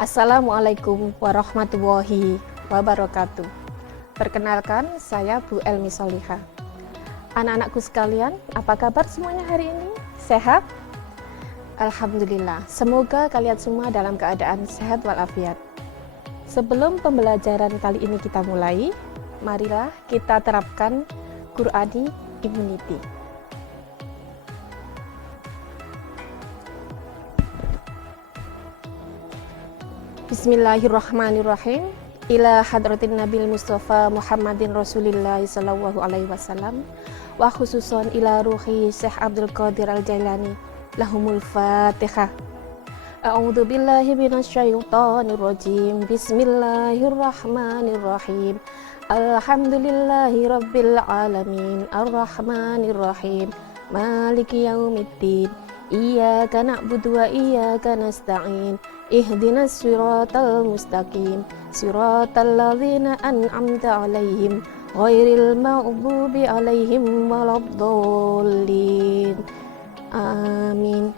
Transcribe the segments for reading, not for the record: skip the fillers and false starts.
Assalamualaikum warahmatullahi wabarakatuh. Perkenalkan, saya Bu Elmi Solihah. Anak-anakku sekalian, apa kabar semuanya hari ini? Sehat? Alhamdulillah, semoga kalian semua dalam keadaan sehat walafiat. Sebelum pembelajaran kali ini kita mulai, marilah kita terapkan Qur'ani Immunity. Bismillahirrahmanirrahim. Ila hadratin Nabil Mustafa Muhammadin Rasulillah sallallahu alaihi wasallam wa khususon ila ruhi Syekh Abdul Qadir Al-Jailani lahumul Fatihah. A'udzu billahi minasyaitonir rajim. Bismillahirrahmanirrahim. Alhamdulillahi rabbil alamin. Arrahmanir rahim. Maliki yaumiddin. Iyyaka na'budu wa iyyaka nasta'in. Ihdinas siratal mustaqim. Siratal ladzina an'amta 'alaihim ghairil maghdubi 'alaihim waladdallin. Amin.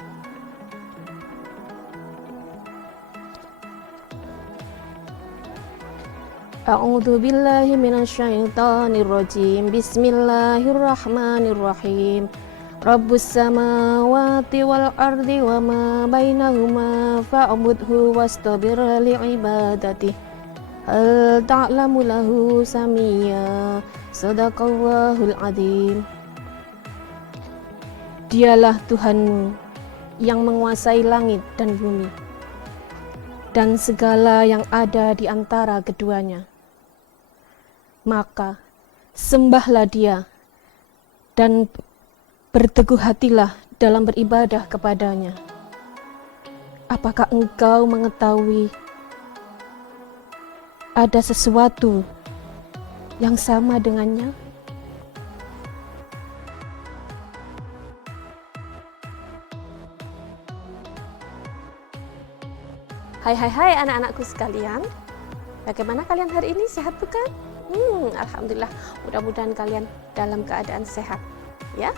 A'udzu billahi minasyaitonir rajim. Bismillahirrahmanirrahim. Rabbus samawati wal ardi wa ma bainahuma fa'budhu wastabir li'ibadatihi. Hal ta'lamu lahu samiyya. Shadaqallahul adzim. Dialah Tuhanmu yang menguasai langit dan bumi dan segala yang ada di antara keduanya. Maka sembahlah Dia dan berteguh hatilah dalam beribadah kepadanya. Apakah engkau mengetahui ada sesuatu yang sama dengannya? Hai anak-anakku sekalian. Bagaimana kalian hari ini? Sehat bukan? Alhamdulillah. Mudah-mudahan kalian dalam keadaan sehat. Ya.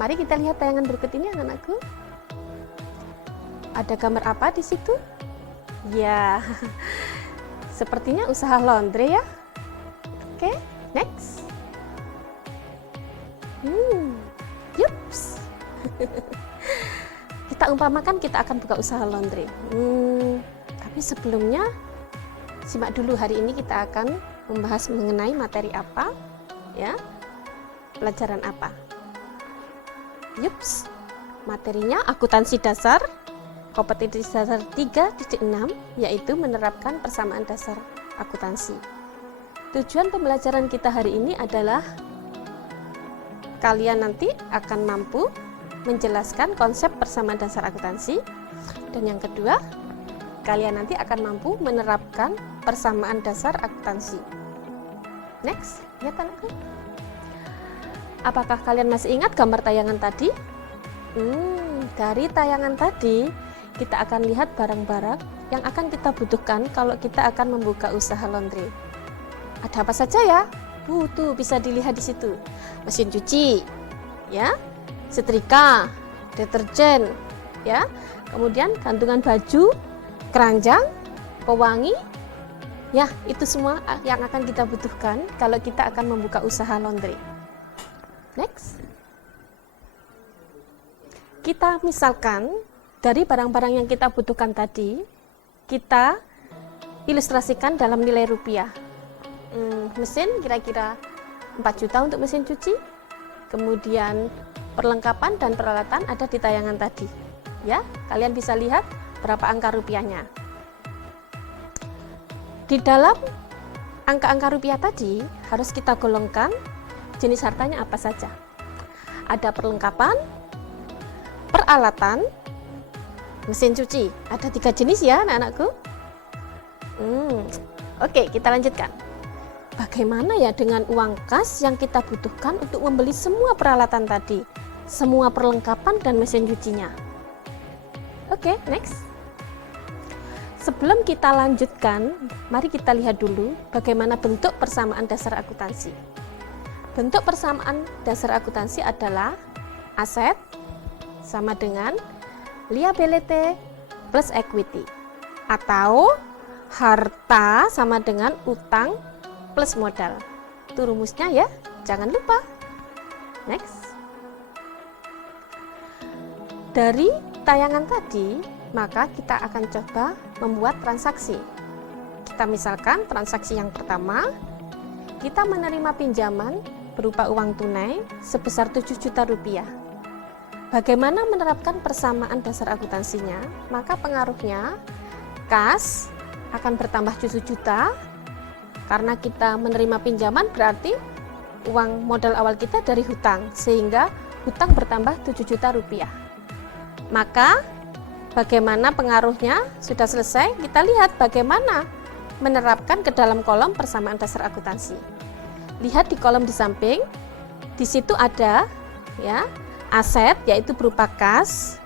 Mari kita lihat tayangan berikut ini anak-anakku. Ada gambar apa di situ? Ya, sepertinya usaha laundry ya. Oke, next. Yups. Kita umpamakan kita akan buka usaha laundry. Tapi sebelumnya, simak dulu hari ini kita akan membahas mengenai materi apa, ya, pelajaran apa. Yups, materinya akuntansi dasar, kompetensi dasar 3.6, yaitu menerapkan persamaan dasar akuntansi. Tujuan pembelajaran kita hari ini adalah kalian nanti akan mampu menjelaskan konsep persamaan dasar akuntansi, dan yang kedua, kalian nanti akan mampu menerapkan persamaan dasar akuntansi. Next, lihat anakku. Apakah kalian masih ingat gambar tayangan tadi? Dari tayangan tadi, kita akan lihat barang-barang yang akan kita butuhkan kalau kita akan membuka usaha laundry. Ada apa saja ya? Tuh bisa dilihat di situ. Mesin cuci, ya, setrika, deterjen, ya. Kemudian gantungan baju, keranjang, pewangi. Ya, itu semua yang akan kita butuhkan kalau kita akan membuka usaha laundry. Next. Kita misalkan dari barang-barang yang kita butuhkan tadi, kita ilustrasikan dalam nilai rupiah. Mesin kira-kira 4 juta untuk mesin cuci. Kemudian perlengkapan dan peralatan ada di tayangan tadi. Ya, kalian bisa lihat berapa angka rupiahnya. Di dalam angka-angka rupiah tadi harus kita golongkan jenis hartanya apa saja. Ada perlengkapan, peralatan, mesin cuci. Ada 3 jenis ya anak-anakku. Oke, kita lanjutkan. Bagaimana ya dengan uang kas yang kita butuhkan untuk membeli semua peralatan tadi, semua perlengkapan dan mesin cucinya? Oke, next. Sebelum kita lanjutkan, mari kita lihat dulu bagaimana bentuk persamaan dasar akuntansi. Bentuk persamaan dasar akuntansi adalah aset sama dengan liability plus equity. atau harta sama dengan utang plus modal. Itu rumusnya ya, jangan lupa. Next. Dari tayangan tadi, maka kita akan coba membuat transaksi. Kita misalkan transaksi yang pertama, kita menerima pinjaman berupa uang tunai sebesar 7 juta rupiah. Bagaimana menerapkan persamaan dasar akuntansinya? Maka pengaruhnya kas akan bertambah 7 juta, karena kita menerima pinjaman berarti uang modal awal kita dari hutang, sehingga hutang bertambah 7 juta rupiah. Maka bagaimana pengaruhnya? Sudah selesai, kita lihat bagaimana menerapkan ke dalam kolom persamaan dasar akuntansi. Lihat di kolom di samping, di situ ada ya aset, yaitu berupa kas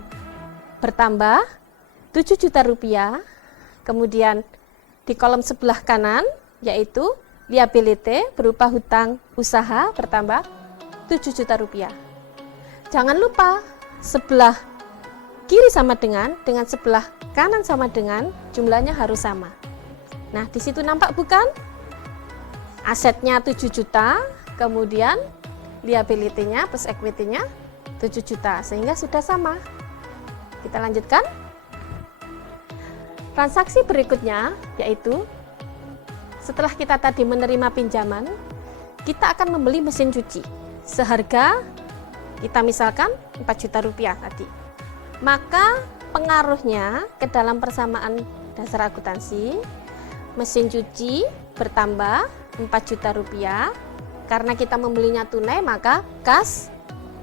bertambah 7 juta rupiah. Kemudian di kolom sebelah kanan yaitu liability berupa hutang usaha bertambah 7 juta rupiah. Jangan lupa sebelah kiri sama dengan sebelah kanan sama dengan, jumlahnya harus sama. Nah, di situ nampak bukan? Asetnya 7 juta, kemudian liability-nya plus equity-nya 7 juta, sehingga sudah sama. Kita lanjutkan. Transaksi berikutnya yaitu setelah kita tadi menerima pinjaman, kita akan membeli mesin cuci seharga kita misalkan 4 juta rupiah tadi. Maka pengaruhnya ke dalam persamaan dasar akuntansi, mesin cuci bertambah 4 juta rupiah. Karena kita membelinya tunai, maka kas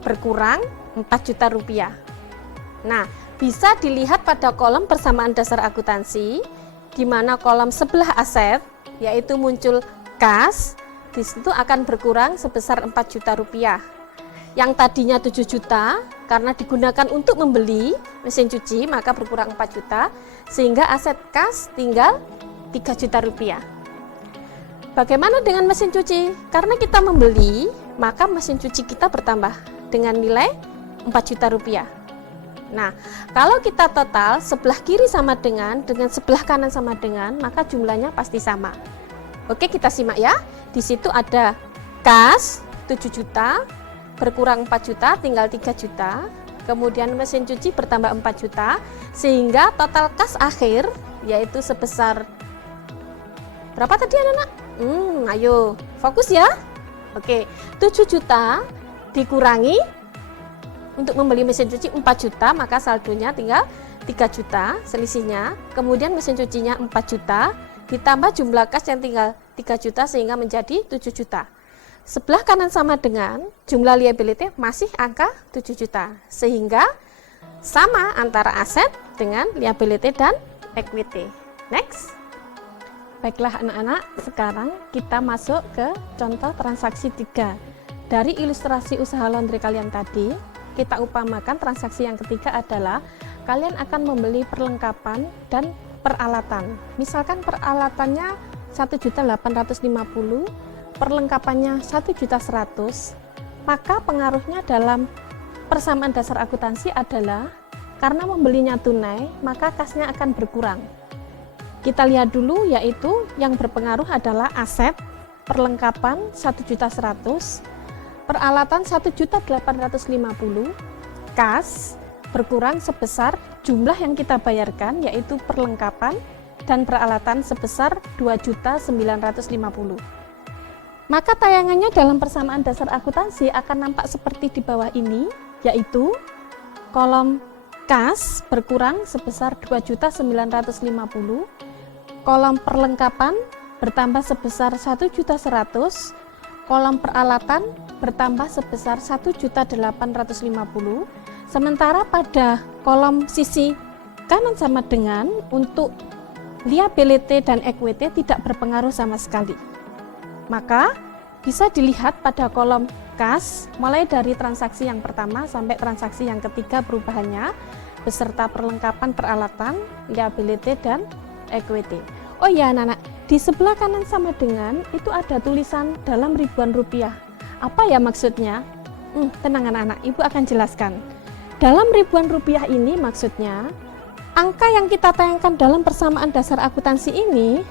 berkurang 4 juta rupiah. Nah, bisa dilihat pada kolom persamaan dasar akuntansi, di mana kolom sebelah aset, yaitu muncul kas, di situ akan berkurang sebesar 4 juta rupiah. Yang tadinya 7 juta, karena digunakan untuk membeli mesin cuci, maka berkurang 4 juta, sehingga aset kas tinggal 3 juta rupiah. Bagaimana dengan mesin cuci? Karena kita membeli, maka mesin cuci kita bertambah dengan nilai 4 juta rupiah. Nah, kalau kita total sebelah kiri sama dengan sebelah kanan sama dengan, maka jumlahnya pasti sama. Oke, kita simak ya. Di situ ada kas 7 juta, berkurang 4 juta, tinggal 3 juta. Kemudian mesin cuci bertambah 4 juta, sehingga total kas akhir yaitu sebesar berapa tadi anak-anak? Ayo, fokus ya. Oke, 7 juta dikurangi untuk membeli mesin cuci 4 juta, maka saldonya tinggal 3 juta selisihnya. Kemudian mesin cucinya 4 juta, ditambah jumlah kas yang tinggal 3 juta sehingga menjadi 7 juta. Sebelah kanan sama dengan jumlah liability masih angka 7 juta, sehingga sama antara aset dengan liability dan equity. Next. Baiklah anak-anak, sekarang kita masuk ke contoh transaksi 3. Dari ilustrasi usaha laundry kalian tadi, kita upamakan transaksi yang ketiga adalah kalian akan membeli perlengkapan dan peralatan. Misalkan peralatannya 1.850.000, perlengkapannya 1.100.000, maka pengaruhnya dalam persamaan dasar akuntansi adalah karena membelinya tunai, maka kasnya akan berkurang. Kita lihat dulu, yaitu yang berpengaruh adalah aset perlengkapan 1.100.000, peralatan 1.850.000, kas berkurang sebesar jumlah yang kita bayarkan, yaitu perlengkapan dan peralatan sebesar 2.950.000. Maka tayangannya dalam persamaan dasar akuntansi akan nampak seperti di bawah ini, yaitu kolom kas berkurang sebesar 2.950.000, kolom perlengkapan bertambah sebesar 1.100.000, kolom peralatan bertambah sebesar 1.850.000, sementara pada kolom sisi kanan sama dengan untuk liability dan equity tidak berpengaruh sama sekali. Maka bisa dilihat pada kolom kas mulai dari transaksi yang pertama sampai transaksi yang ketiga perubahannya beserta perlengkapan peralatan, liability dan equity. Oh ya anak-anak, di sebelah kanan sama dengan itu ada tulisan dalam ribuan rupiah. Apa ya maksudnya? Tenang anak-anak, ibu akan jelaskan. Dalam ribuan rupiah ini maksudnya angka yang kita tayangkan dalam persamaan dasar akuntansi ini,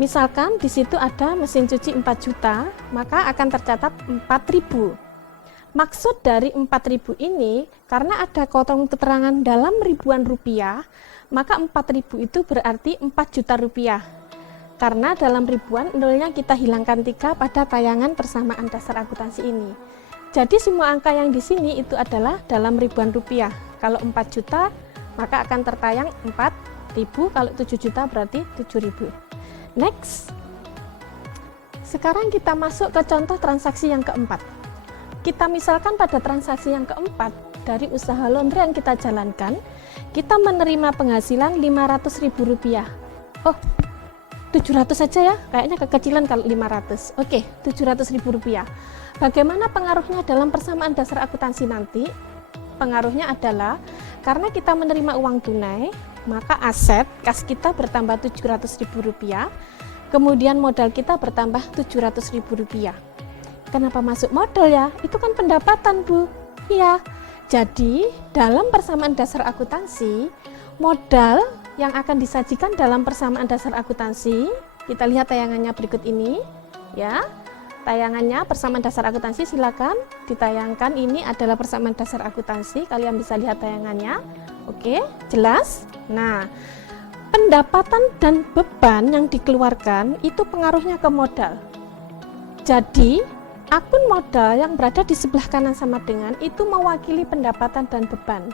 misalkan di situ ada mesin cuci 4 juta, maka akan tercatat 4.000. Maksud dari 4.000 ini, karena ada kolom keterangan dalam ribuan rupiah, maka 4.000 itu berarti 4 juta rupiah. Karena dalam ribuan, nolnya kita hilangkan 3 pada tayangan persamaan dasar akuntansi ini. Jadi semua angka yang di sini itu adalah dalam ribuan rupiah. Kalau 4 juta, maka akan tertayang 4.000, kalau 7 juta berarti 7.000. Next. Sekarang kita masuk ke contoh transaksi yang keempat. Kita misalkan pada transaksi yang keempat, dari usaha laundry yang kita jalankan, kita menerima penghasilan Rp500.000. Oh, 700 saja ya, kayaknya kekecilan kalau 500. Oke, Rp700.000. Bagaimana pengaruhnya dalam persamaan dasar akuntansi nanti? Pengaruhnya adalah karena kita menerima uang tunai, maka aset kas kita bertambah Rp700.000, kemudian modal kita bertambah Rp700.000. Kenapa masuk modal ya? Itu kan pendapatan, Bu. Iya. Jadi, dalam persamaan dasar akuntansi, modal yang akan disajikan dalam persamaan dasar akuntansi, kita lihat tayangannya berikut ini, ya. Tayangannya persamaan dasar akuntansi, silakan ditayangkan. Ini adalah persamaan dasar akuntansi, kalian bisa lihat tayangannya. Oke, jelas? Nah, pendapatan dan beban yang dikeluarkan itu pengaruhnya ke modal. Jadi, akun modal yang berada di sebelah kanan sama dengan itu mewakili pendapatan dan beban.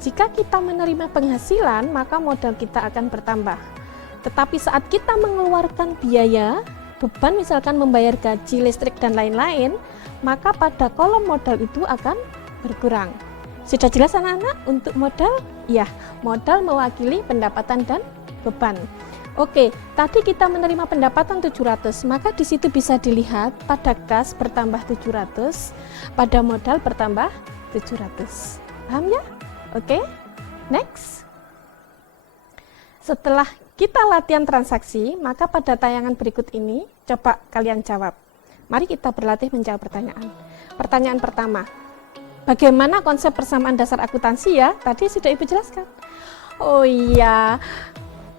Jika kita menerima penghasilan, maka modal kita akan bertambah. Tetapi saat kita mengeluarkan biaya, beban misalkan membayar gaji, listrik, dan lain-lain, maka pada kolom modal itu akan berkurang. Sudah jelas anak-anak untuk modal? Ya, modal mewakili pendapatan dan beban. Oke, tadi kita menerima pendapatan 700, maka di situ bisa dilihat pada kas bertambah 700, pada modal bertambah 700. Paham ya? Oke, next. Setelah kita latihan transaksi, maka pada tayangan berikut ini, coba kalian jawab. Mari kita berlatih menjawab pertanyaan. Pertanyaan pertama, bagaimana konsep persamaan dasar akuntansi ya? Tadi sudah Ibu jelaskan. Oh iya,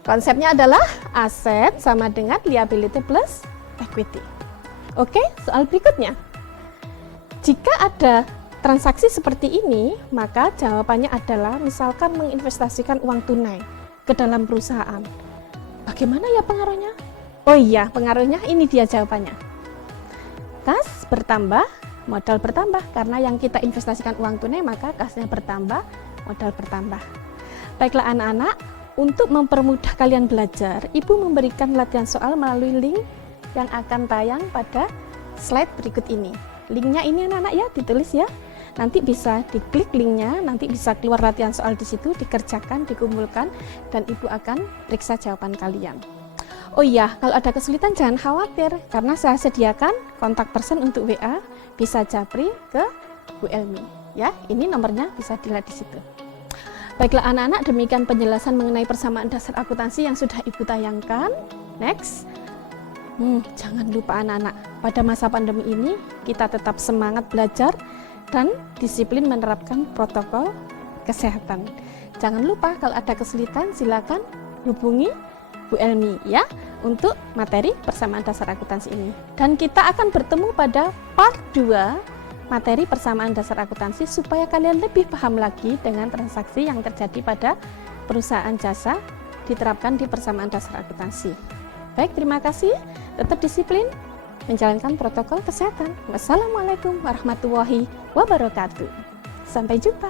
konsepnya adalah aset sama dengan liability plus equity. Oke, soal berikutnya. Jika ada transaksi seperti ini, maka jawabannya adalah misalkan menginvestasikan uang tunai ke dalam perusahaan. Bagaimana ya pengaruhnya? Oh iya, pengaruhnya ini dia jawabannya. Kas bertambah, modal bertambah. Karena yang kita investasikan uang tunai, maka kasnya bertambah, modal bertambah. Baiklah anak-anak, untuk mempermudah kalian belajar, Ibu memberikan latihan soal melalui link yang akan tayang pada slide berikut ini. Linknya ini anak-anak ya, ditulis ya. Nanti bisa diklik linknya, nanti bisa keluar latihan soal di situ, dikerjakan, dikumpulkan, dan Ibu akan periksa jawaban kalian. Oh iya, kalau ada kesulitan jangan khawatir, karena saya sediakan kontak person untuk WA, bisa japri ke Bu Elmi. Ya, ini nomornya bisa dilihat di situ. Baiklah anak-anak, demikian penjelasan mengenai persamaan dasar akuntansi yang sudah Ibu tayangkan. Next. Jangan lupa anak-anak, pada masa pandemi ini kita tetap semangat belajar dan disiplin menerapkan protokol kesehatan. Jangan lupa kalau ada kesulitan silakan hubungi Bu Elmi ya untuk materi persamaan dasar akuntansi ini. Dan kita akan bertemu pada part 2 materi persamaan dasar akuntansi supaya kalian lebih paham lagi dengan transaksi yang terjadi pada perusahaan jasa diterapkan di persamaan dasar akuntansi. Baik, terima kasih. Tetap disiplin menjalankan protokol kesehatan. Wassalamualaikum warahmatullahi wabarakatuh. Sampai jumpa.